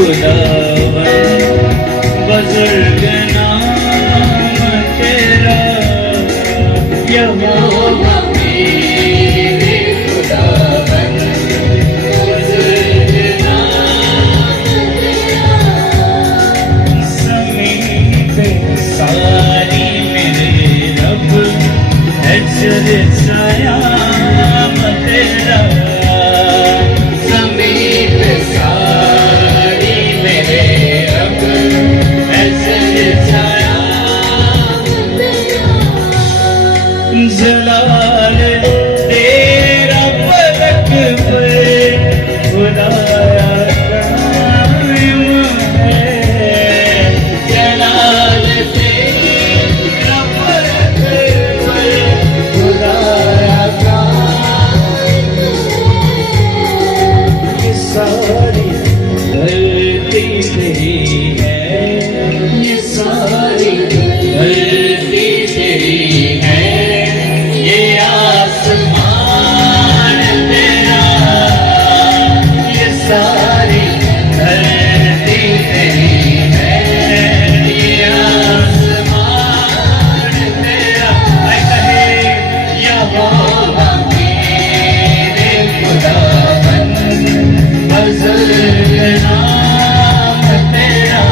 खुदावन बुजुर्ग नाम तेरा यहोवा मेरे खुदावन बुजुर्ग नाम तेरा समीप सारी मेरे रब अजर सयाम तेरा समीप सारी मेरे रब अजर सयाम तेरा जलाल तेरा पलक पे खुदाया कायम है जलाल तेरा पलक पे खुदाया कायम ये सारी धरती तेरी है ये सारी धरती तेरी है ये आसमान तेरा ये सारी धरती तेरी है ये आसमान तेरा ऐ कहे यहोवा मेरे खुदावन बुजुर्ग नाम तेरा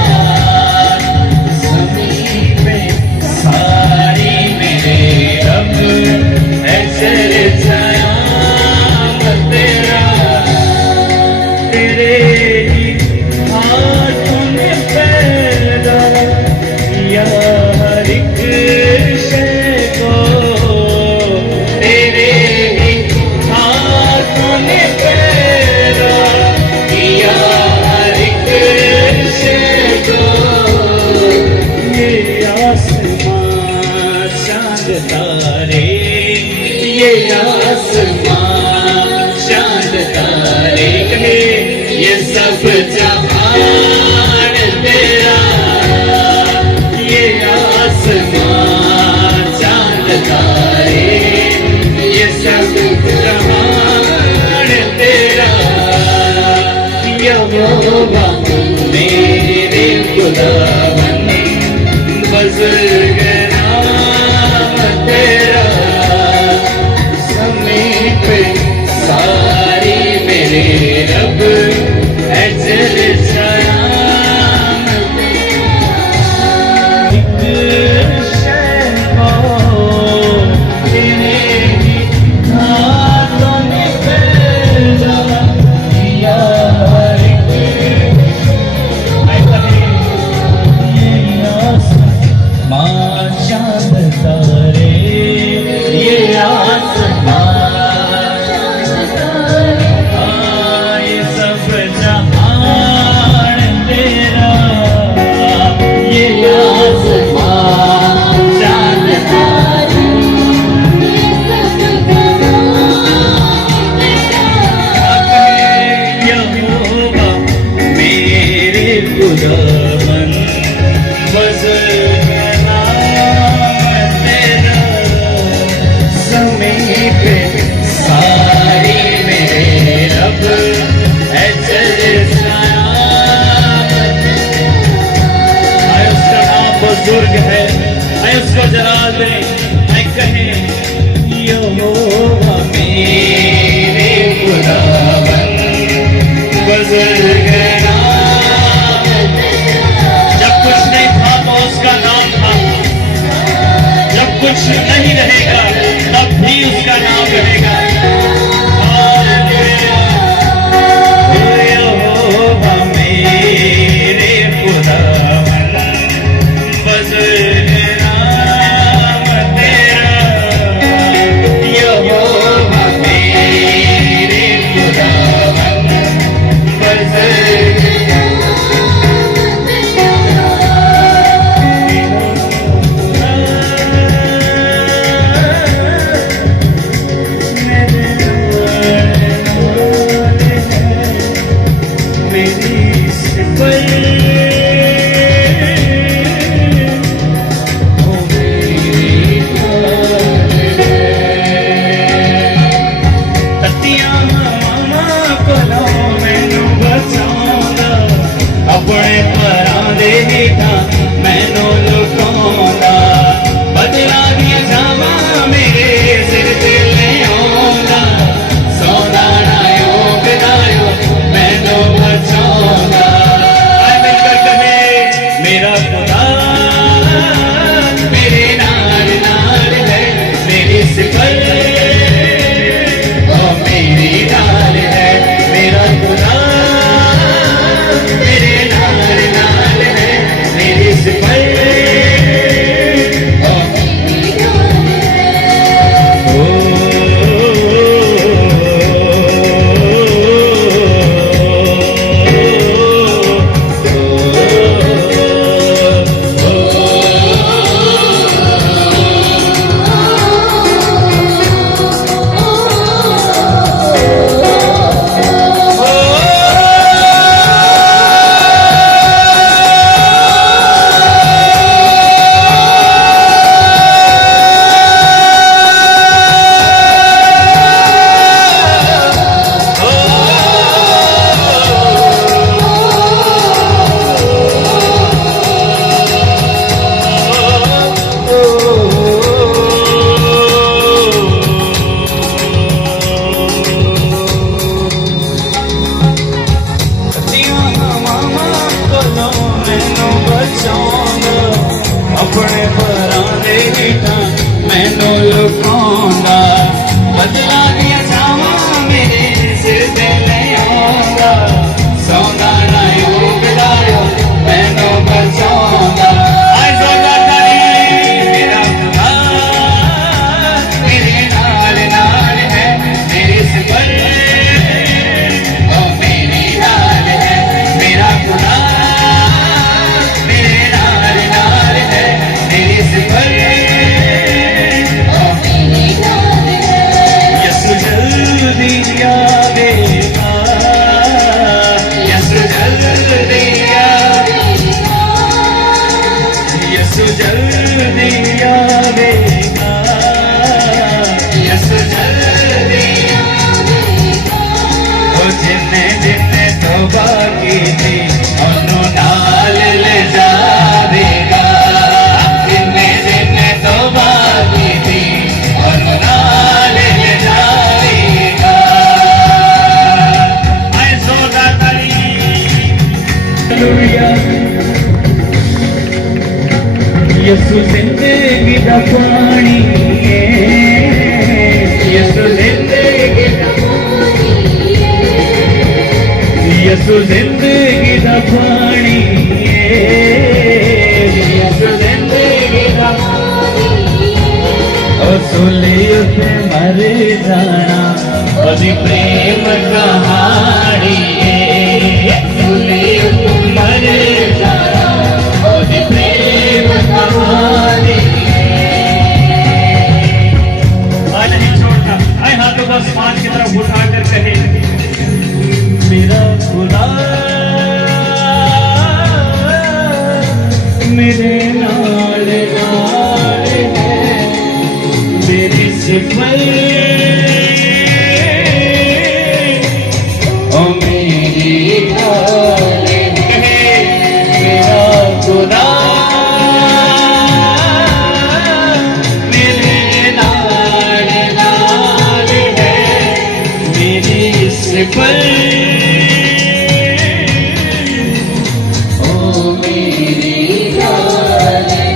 समीप सारी मेरे रब अजर सयाम तेरा तेरे ही हाथों में पैदा किया हर एक शय को तेरे ही हाथों में पैदा किया हर एक शय को ये आसमान चांद तारे ये आसमान चांद तारे कहे ये सब जहान तेरा ये आसमान चांद तारे ये सब जहान तेरा यहोवा मेरे खुदावन बुजुर्ग नाम तेरा समीप सारी मेरे रब अजर सयाम एक शय को तेरे ही हाथों में पैदा किया हर एक ये आसमान चांद तारे ये आसमान ये सब जहान तेरा ये आसमान चांद तारे यहोवा मेरे खुदावन बुजुर्ग नाम तेरा समीप सारी मेरे रब अजर सयाम आए उसका नाम बुजुर्ग है आए उसको जलाल दें आए कहें यहोवा मेरे खुदावन बुजुर्ग नाम जब कुछ नहीं था तो उसका नाम था जब कुछ नहीं रहेगा तब भी उसका नाम रहेगा यहोवा मेरे खुदावन बुजुर्ग नाम तेरा यहोवा मेरे खुदावन बुजुर्ग अपने पराने हीठा मैनू लुकाउंदा बदला दिया छावां मेरे सिर ते ले आउंदा सौंदा ना उगदायो मैनू बचाउंदा आए जोड़ा तारी मेरा खुदा मेरे नाल नाल है मेरे सिफर ओ मेरे नाल है मेरा खुदा मेरे नाल नाल है मेरे सिफर ओ मेरे नाल है यसु जल्दी आवेगा यसु जल्दी आवेगा यसु जल्दी आवेगा यसु जल्दी आवेगा ओ जिन्ने जिन्ने तौबा की थी ओनू नाल ले जावेगा जिन्ने जिन्ने तौबा की थी ओनू नाल ले जावेगा आए जोड़ा ताली हालेलुया यसु जिंदगी दा पानी है यसु जिंदगी दा पानी है यसु जिंदगी दा पानी है यसु जिंदगी दा पानी है ओ सुली उते मर जाना ओदी प्रेम कहानी है सुली उते मर जाना ओदी प्रेम कहानी आज नहीं छोड़ता आए हाथों को आसमान की तरफ उठाकर कहे मेरा खुदा मेरे नाल नाल है मेरी सिफर ओ मेरी नाल है मेरा खुदा मेरे नाल नाल है मेरी सिफर ओ मेरी नाल है